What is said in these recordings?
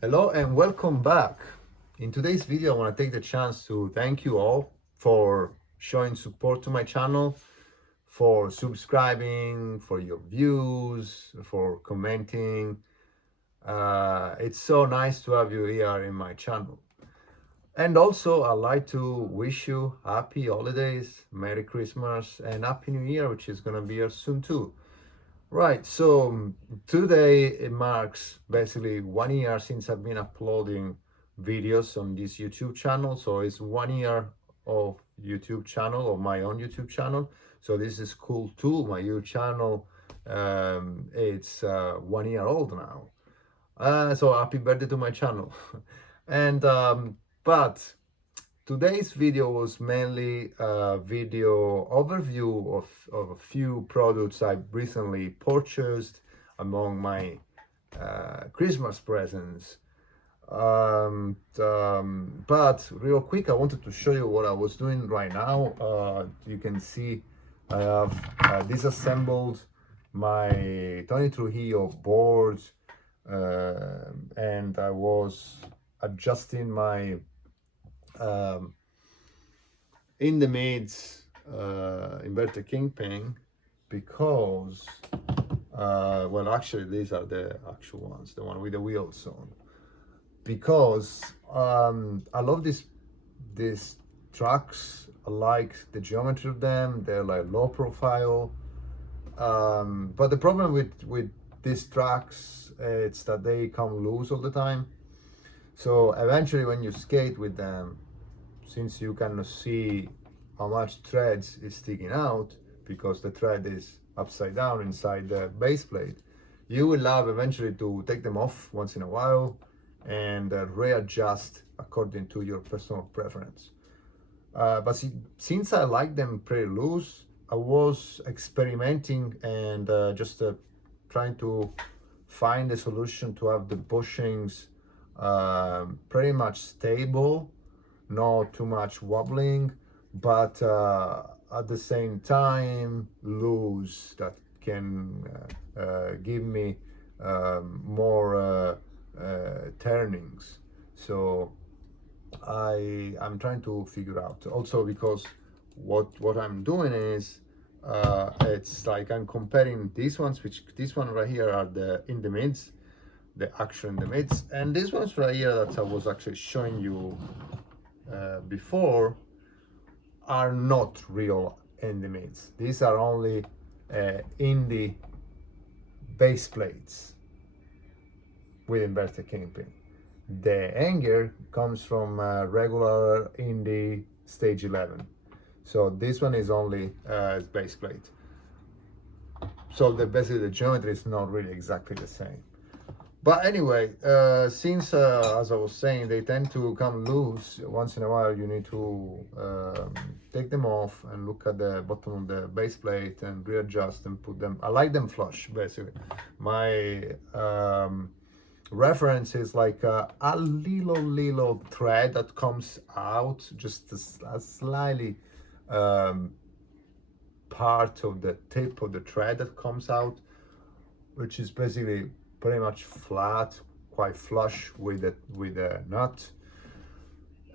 Hello and welcome back. In today's video, I want to take the chance to thank you all for showing support to my channel, for subscribing, for your views, for commenting. It's so nice to have you here in my channel. And also, I'd like to wish you happy holidays, Merry Christmas, and Happy New Year, which is going to be here soon too. Right, so today it marks basically 1 year since I've been uploading videos on this YouTube channel. So it's 1 year of YouTube channel, of my own YouTube channel. So this is cool too. My YouTube channel, it's 1 year old now. So happy birthday to my channel. And but today's video was mainly a video overview of a few products I recently purchased among my Christmas presents. But real quick, I wanted to show you what I was doing right now. You can see I have disassembled my Tony Trujillo boards, and I was adjusting my in the mids inverted kingpin because well, actually these are the actual ones, the one with the wheels on, because I love these trucks. I like the geometry of them. They're like low profile, but the problem with these trucks, it's that they come loose all the time. So eventually when you skate with them, since you cannot see how much threads is sticking out because the thread is upside down inside the base plate, you will have eventually to take them off once in a while and readjust according to your personal preference. But since I like them pretty loose, I was experimenting and just trying to find a solution to have the bushings pretty much stable, not too much wobbling, but at the same time loose, that can give me more turnings. So I'm trying to figure out also, because what I'm doing is it's like I'm comparing these ones, which this one right here are the in the mids, the action in the mids, and these ones right here that I was actually showing you before are not real in the mids. These are only in the base plates with inverted kingpin. The hanger comes from regular in the stage 11. So this one is only base plate. So basically the geometry is not really exactly the same. But anyway, since as I was saying, they tend to come loose once in a while, you need to take them off and look at the bottom of the base plate and readjust and put them. I like them flush, basically. My reference is like a little thread that comes out, just a slightly part of the tip of the thread that comes out, which is basically pretty much flat, quite flush with the nut,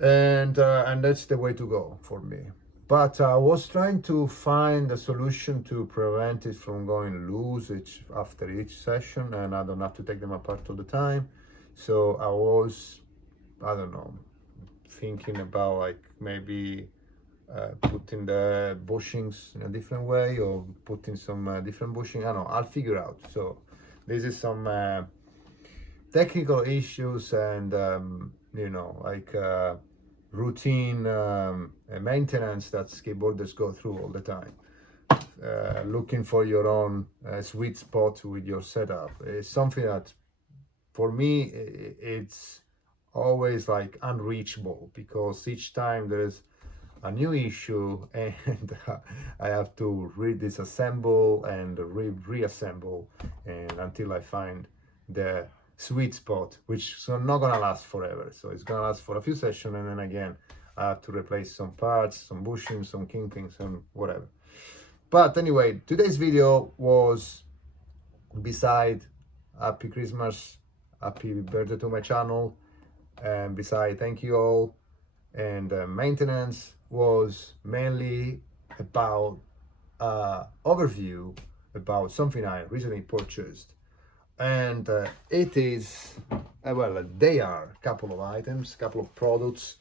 and that's the way to go for me. But I was trying to find a solution to prevent it from going loose after each session, and I don't have to take them apart all the time. So I was, I don't know, thinking about like maybe putting the bushings in a different way, or putting some different bushing. I don't know, I'll figure out. So this is some technical issues and you know, like routine maintenance that skateboarders go through all the time. Looking for your own sweet spot with your setup is something that for me it's always like unreachable, because each time there's a new issue and I have to disassemble and reassemble, and until I find the sweet spot, which is not gonna last forever. So it's gonna last for a few sessions, and then again I have to replace some parts, some bushings, some kingpins, and whatever. But anyway, today's video was, beside Happy Christmas, happy birthday to my channel. And besides, thank you all. And maintenance was mainly about overview about something I recently purchased. And it is, well, they are a couple of items, a couple of products.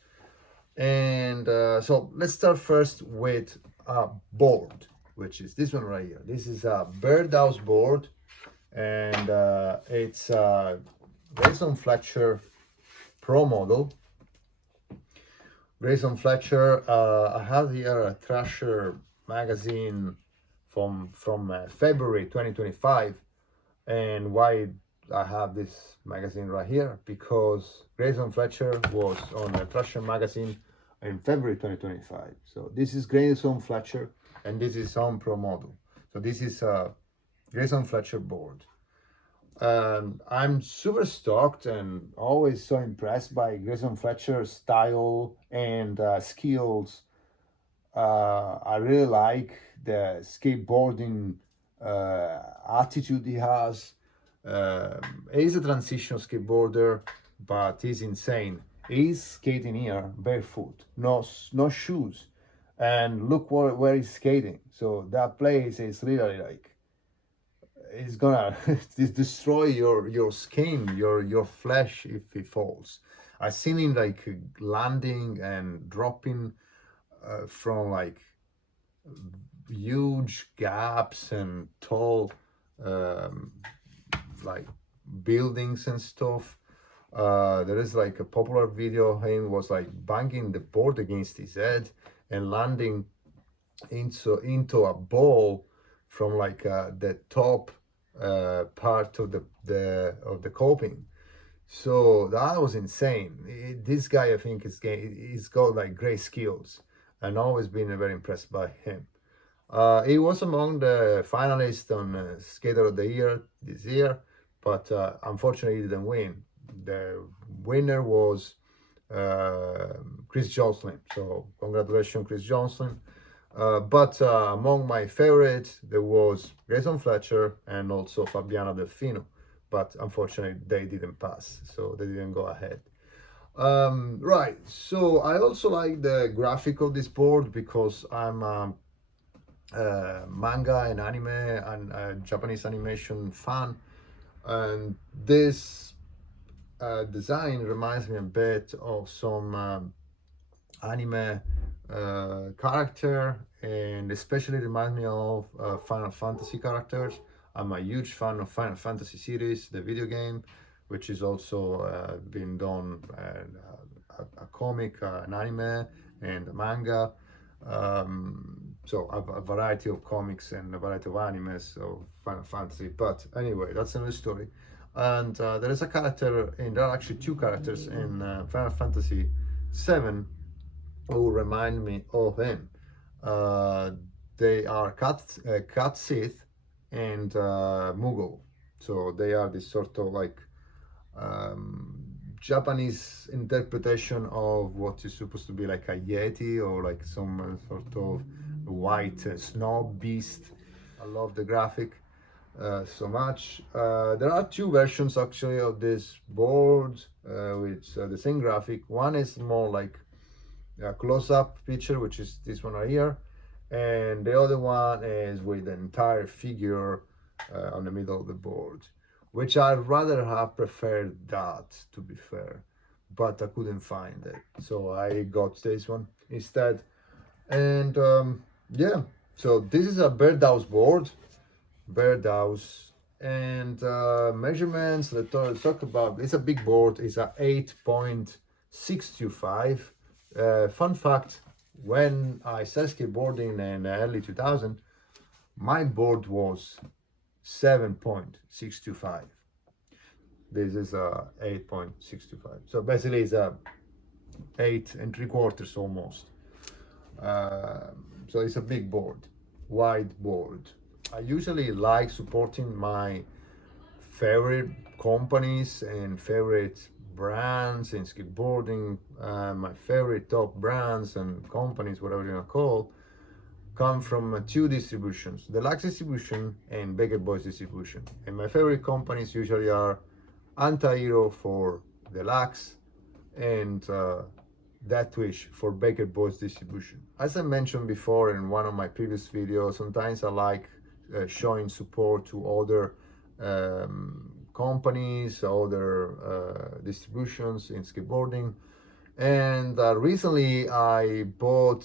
And so let's start first with a board, which is this one right here. This is a Birdhouse board, and it's a Grayson Fletcher Pro model. Grayson Fletcher, I have here a Thrasher magazine from February 2025. And why I have this magazine right here? Because Grayson Fletcher was on a Thrasher magazine in February 2025. So this is Grayson Fletcher, and this is on Pro model. So this is a Grayson Fletcher board. I'm super stoked and always so impressed by Grayson Fletcher's style and skills. I really like the skateboarding attitude he has. He's a transition skateboarder, but he's insane. He's skating here barefoot, no shoes, and look where he's skating. So that place is really like, it's gonna destroy your skin, your flesh if he falls. I've seen him like landing and dropping from like huge gaps and tall like buildings and stuff. There is like a popular video of him was like banging the board against his head and landing into a ball from like the top part of the coping. So that was insane. This guy, I think, he's got like great skills, and always been very impressed by him. He was among the finalists on Skater of the Year this year, but unfortunately he didn't win. The winner was Chris Joslin. So congratulations, Chris Joslin. But among my favorites, there was Grayson Fletcher and also Fabiano Delfino. But unfortunately, they didn't pass, so they didn't go ahead. Right, so I also like the graphic of this board because I'm a manga and anime and Japanese animation fan. And this design reminds me a bit of some anime character, and especially reminds me of Final Fantasy characters. I'm a huge fan of Final Fantasy series, the video game, which is also been done a comic, an anime, and a manga. So a variety of comics and a variety of animes of Final Fantasy. But anyway, that's another story. And there is a character, and there are actually two characters in Final Fantasy VII who remind me of him. They are Cat Sith and Mughal. So they are this sort of like Japanese interpretation of what is supposed to be like a Yeti or like some sort of white snow beast. I love the graphic so much. There are two versions actually of this board with the same graphic. One is more like a close-up picture, which is this one right here, and the other one is with the entire figure on the middle of the board, which I'd rather have preferred that, to be fair, but I couldn't find it, so I got this one instead. And yeah, so this is a Birdhouse board, Birdhouse, and measurements. Let's talk about. It's a big board. It's a 8.625. Fun fact: when I started skateboarding in early 2000, my board was 7.625. This is a 8.625. So basically, it's a 8 3/4 almost. So it's a big board, wide board. I usually like supporting my favorite companies and favorite brands in skateboarding. My favorite top brands and companies, whatever you want to call, come from two distributions: Deluxe Distribution and Baker Boys Distribution. And my favorite companies usually are Anti-Hero for Deluxe, and That Wish for Baker Boys distribution. As I mentioned before in one of my previous videos, sometimes I like showing support to other companies, other distributions in skateboarding. And recently I bought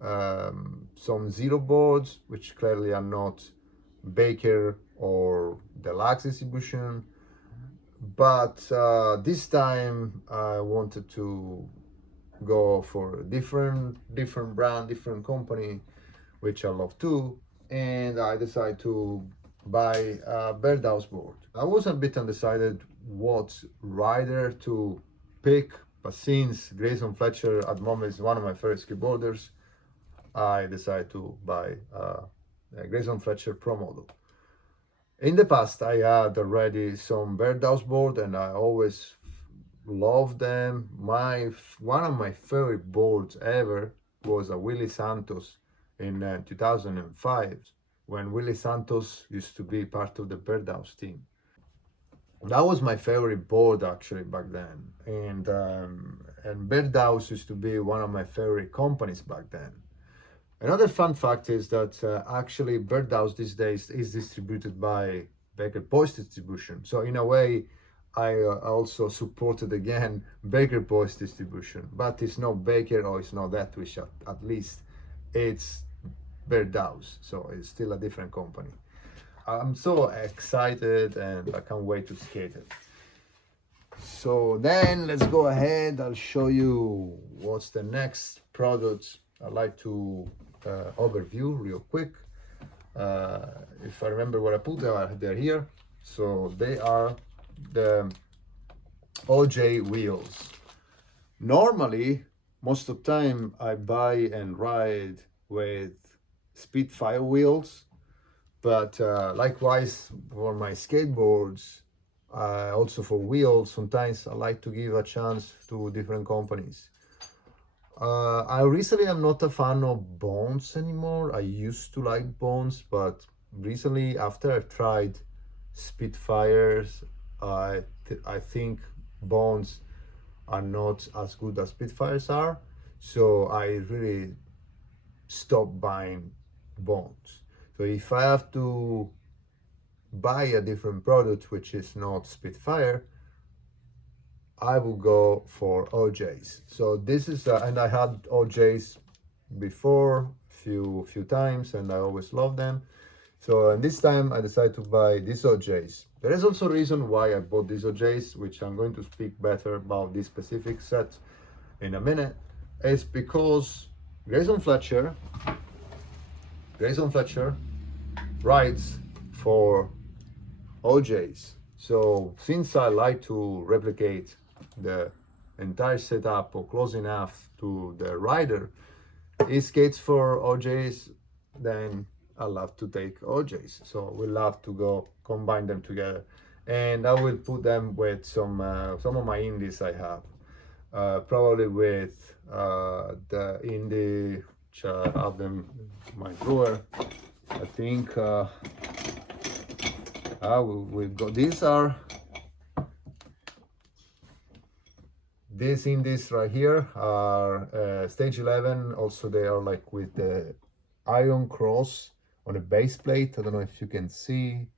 some Zero boards, which clearly are not Baker or Deluxe distribution. But this time I wanted to go for a different brand, different company, which I love too, and I decided to buy a Birdhouse board. I was a bit undecided what rider to pick, but since Grayson Fletcher at the moment is one of my favorite skateboarders, I decided to buy a Grayson Fletcher Pro model. In the past, I had already some Birdhouse board, and I always loved them. One of my favorite boards ever was a Willie Santos in 2005, when Willie Santos used to be part of the Birdhouse team. That was my favorite board actually back then, and Birdhouse used to be one of my favorite companies back then. Another fun fact is that actually Birdhouse these days is distributed by Baker Boys Distribution. So in a way, I also supported again Baker Boys Distribution, but it's not Baker or it's not That Wish, at least it's Birdhouse, so it's still a different company. I'm so excited and I can't wait to skate it. So then let's go ahead, I'll show you what's the next product I'd like to overview real quick. If I remember what I put, they're here. So they are the OJ Wheels. Normally, most of the time I buy and ride with Spitfire wheels, but likewise for my skateboards, also for wheels, sometimes I like to give a chance to different companies. I recently am not a fan of Bones anymore. I used to like Bones, but recently after I've tried Spitfires, I think Bones are not as good as Spitfires are, so I really stopped buying Bones. So if I have to buy a different product which is not Spitfire, I will go for OJs. So this is and I had OJs before few times, and I always loved them. So and this time I decided to buy these OJs. There is also a reason why I bought these OJs, which I'm going to speak better about this specific set in a minute. It's because Grayson Fletcher rides for OJs. So since I like to replicate the entire setup or close enough to the rider, he skates for OJs, then I'll have to take OJs. So we'll have to go combine them together, and I will put them with some of my indies I have, probably with the indie, which I have them in my drawer. I think we've got these indies right here are stage 11. Also they are like with the iron cross on a base plate. I don't know if you can see.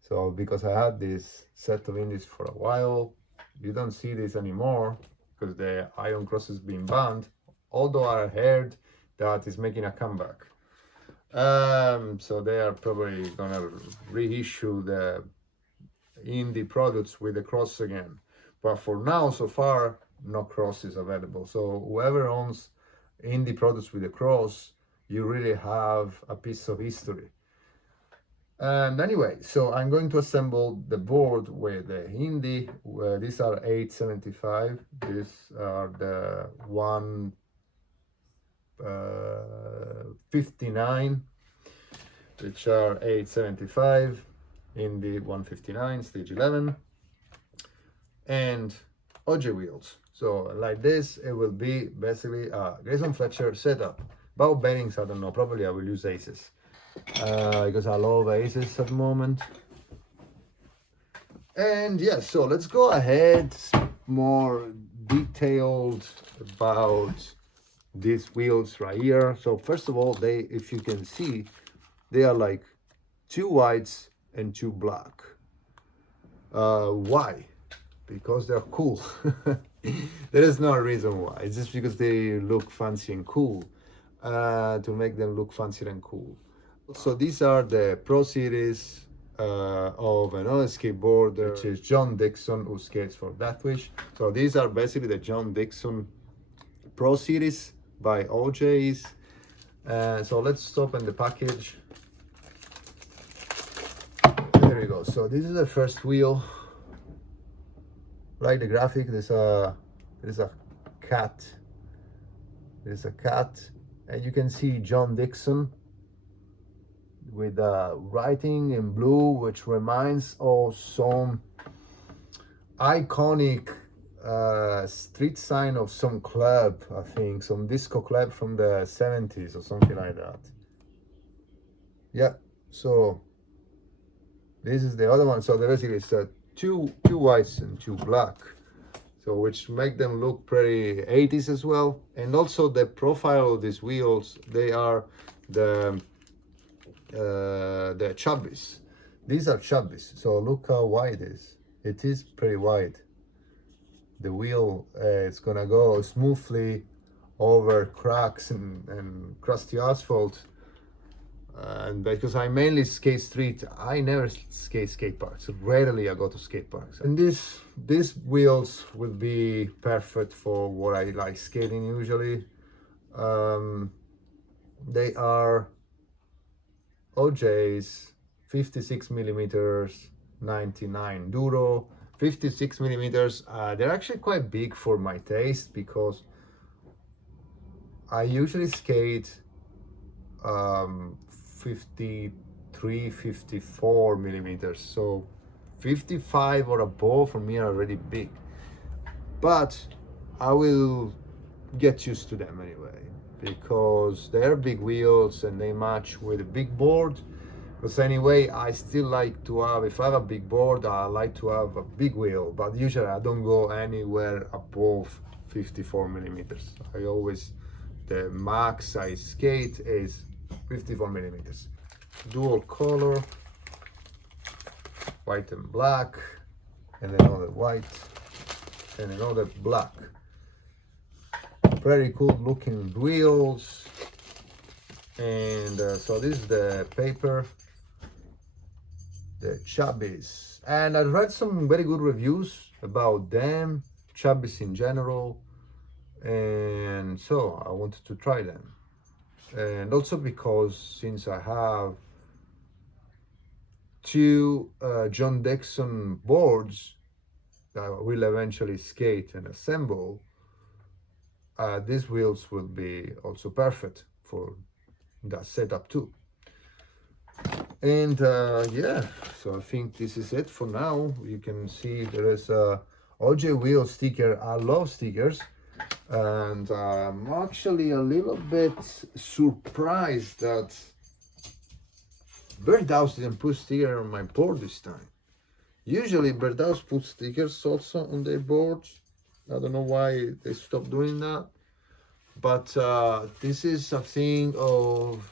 So because I had this set of indies for a while, you don't see this anymore because the iron cross has been banned, although I heard that is making a comeback. So they are probably gonna reissue the indie products with the cross again, but for now, so far, no cross is available. So whoever owns indie products with the cross, you really have a piece of history. And anyway, so I'm going to assemble the board with the indie. These are 875. These are the 159, which are 875, indie 159, stage 11, and OJ wheels. So like this, it will be basically a Grayson Fletcher setup. About bearings, I don't know, probably I will use aces because I love aces at the moment. And yeah, so let's go ahead more detailed about these wheels right here. So first of all, they, if you can see, they are like 2 whites and 2 black. Why? Because they're cool. There is no reason why. It's just because they look fancy and cool, to make them look fancier and cool. So these are the Pro Series of another skateboarder, which is John Dixon, who skates for Deathwish. So these are basically the John Dixon Pro Series by OJ's. So let's open the package. There we go. So this is the first wheel. Like the graphic, there's a cat. There's a cat, and you can see John Dixon with writing in blue, which reminds of some iconic street sign of some club, I think, some disco club from the 70s or something like that. Yeah, so this is the other one. So basically it's two whites and 2 black, so which make them look pretty 80s as well. And also the profile of these wheels, they are the chubbies. These are chubbies, so look how wide it is pretty wide. The wheel is gonna go smoothly over cracks and crusty asphalt. And because I mainly skate street, I never skate parks. Rarely I go to skate parks. And these wheels will be perfect for what I like skating usually. They are OJ's 56 millimeters 99 duro. 56 millimeters. They're actually quite big for my taste, because I usually skate 53, 54 millimeters. So 55 or above for me are already big. But I will get used to them anyway, because they're big wheels and they match with a big board. Because anyway, I still like to have, if I have a big board, I like to have a big wheel, but usually I don't go anywhere above 54 millimeters. I always, the max I skate is 54 millimeters. Dual color, white and black, and another white, and another black. Very cool looking wheels. And so this is the paper, the Chubbies, and I read some very good reviews about them, Chubbies in general, and so I wanted to try them. And also because since I have 2 John Dixon boards that I will eventually skate and assemble, these wheels will be also perfect for that setup too. And yeah, so I think this is it for now. You can see there is a OJ Wheels sticker. I love stickers, and I'm actually a little bit surprised that Birdhouse didn't put sticker on my board this time. Usually Birdhouse puts stickers also on their boards. I don't know why they stopped doing that, but this is a thing of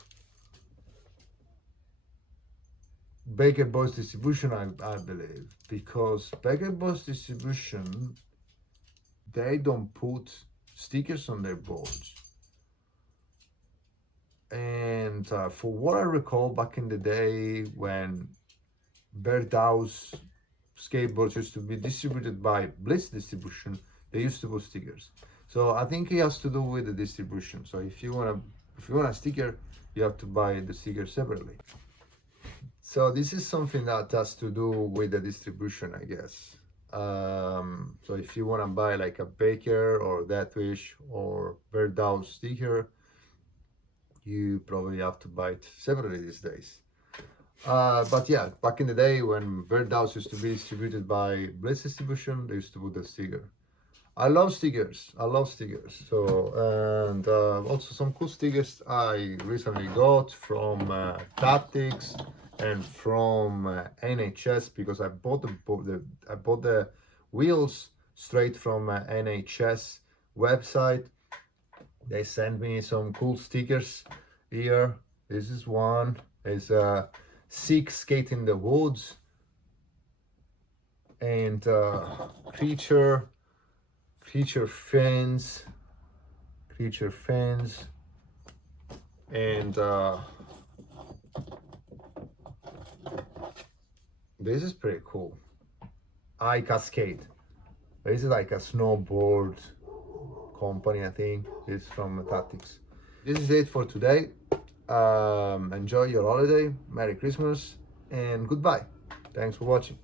Baker Boys Distribution, I believe, because Baker Boys Distribution, they don't put stickers on their boards. And for what I recall back in the day when Birdhouse skateboards used to be distributed by Blitz Distribution, they used to put stickers. So I think it has to do with the distribution. So if you want a sticker, you have to buy the sticker separately. So this is something that has to do with the distribution, I guess. So if you want to buy like a Baker or Deathwish or Birdhouse sticker, you probably have to buy it separately these days. But yeah, back in the day when Birdhouse used to be distributed by Blitz Distribution, they used to put the sticker. I love stickers. So, and also some cool stickers I recently got from Tactics. and from NHS, because I bought the wheels straight from NHS website. They sent me some cool stickers here. This is one. It's Sick Skate in the Woods, and creature fans, and this is pretty cool. I Cascade. This is like a snowboard company, I think. It's from Tactics. This is it for today. Enjoy your holiday. Merry Christmas and goodbye. Thanks for watching.